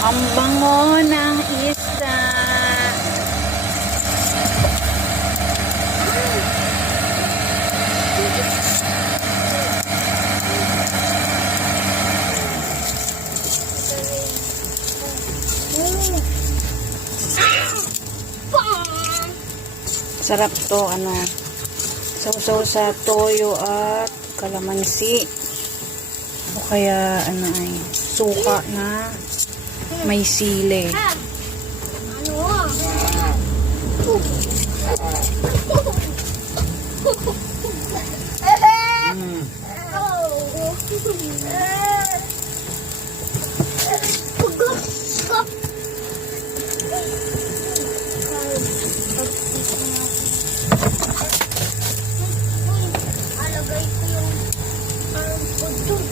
Ang bango ng isda. Sarap to, ano, sausaw sa toyo at kalamansi. O kaya, ano ay, suka na may sili. Alagay ko yung food dun.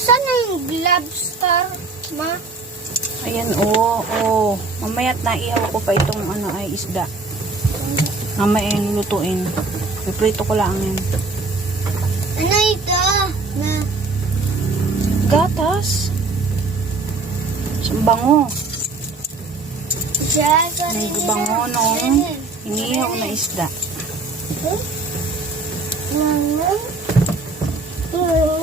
Saan na yung lobster, ma? Ayan, oo. Mamaya't naihaw ko pa itong ano ay isda. Mamaya yung lutuin. Piprito ko lang yan. Ano ito? Ma? Gatas. Sambango. Siya, sorry. Ang bango nung inihaw na isda. Mama? Mama? Mama?